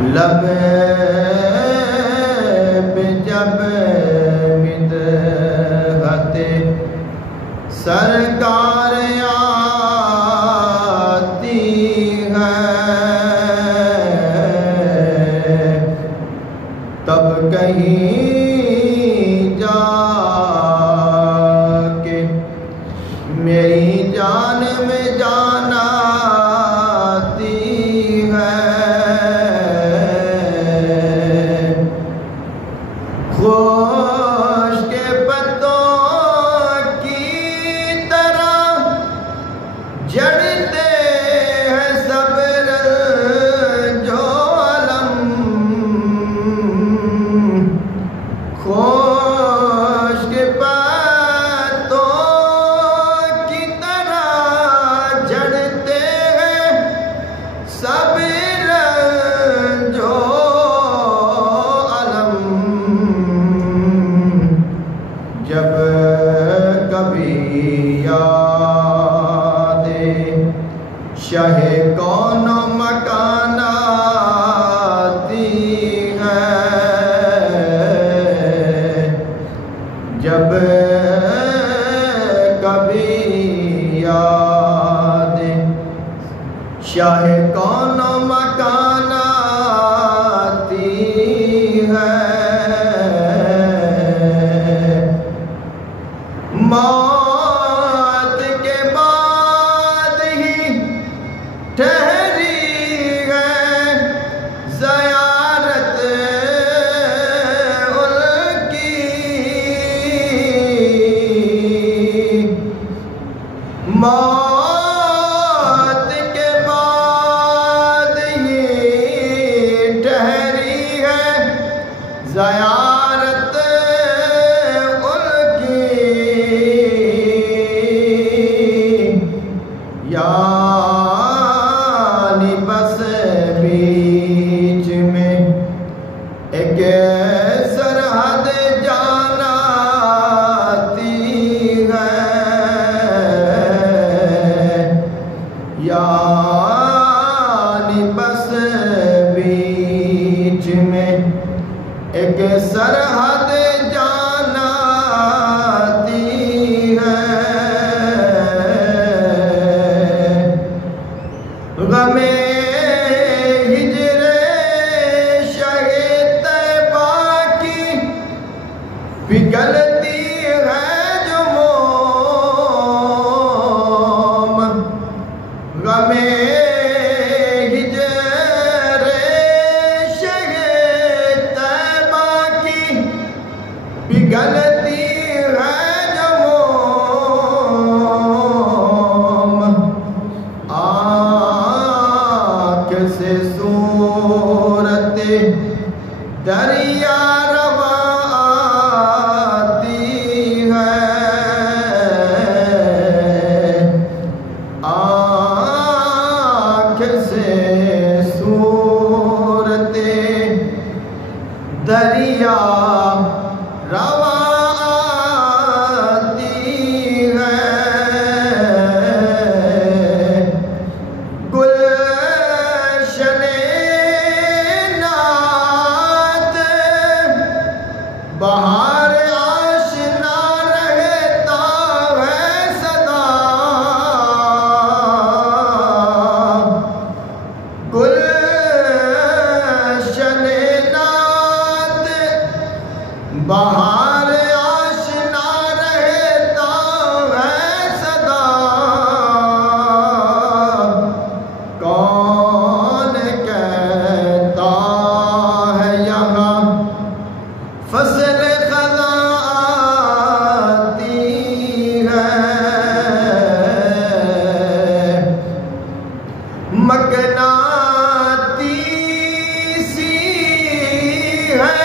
लब पे जब मिदहते सरकार आती है, तब कहीं जाके मेरी जान में जान आती है। खुश के पत्तों की तरह जड़ते हैं सब्र जो अलम, खुश के पत्तों की तरह जड़ते हैं सब्र जो अलम। जब कभी यादे शाहे कौन मकान आती है, जब कभी यादे शाहे कौन मकान आती है, मौत के बाद ही ठहरी है ज़ियारत उनकी, मौत के बाद ही ठहरी है ज़ियारत यानी बस बीच में एक सरहद जान आती है, यानी बस बीच में एक सरहद जान आती है। गमे हिजरे शहे तैबा की पिघलती है जो मोम, गमे हिजरे शहे तैबा की पिघलती है जो मोम, से सूरत दरिया रवा आती है, आँख से सूरत दरिया रवा आती है। बहार आशना रहता है सदा, गुलशने नात बहार आशना रहता है सदा। कौन कहता है यहाँ फसल खज़ा आती है, मकनातीसी है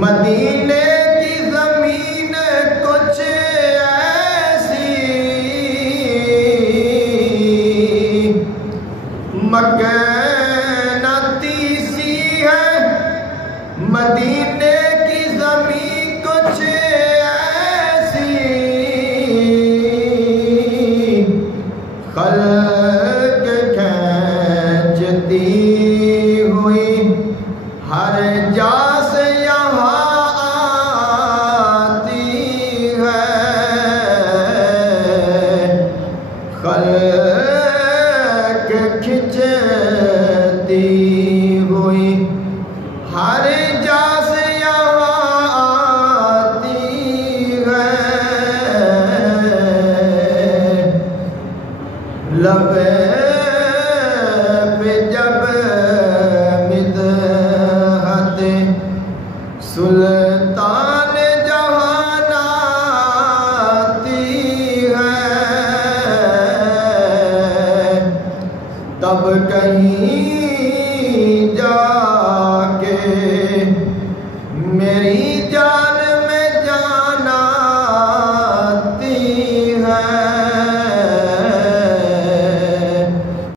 मदीने की ज़मीन कुछ ऐसी, मकनातीसी है मदीने की ज़मीन कुछ ऐसी, खल्क खींचती हर जा से यहाँ आती है, खल्क खिंचती हुई। हर जा से यहाँ आती है, लबे पे जब मिदहत सुल्तान जहान आती है, तब कहीं जाके मेरी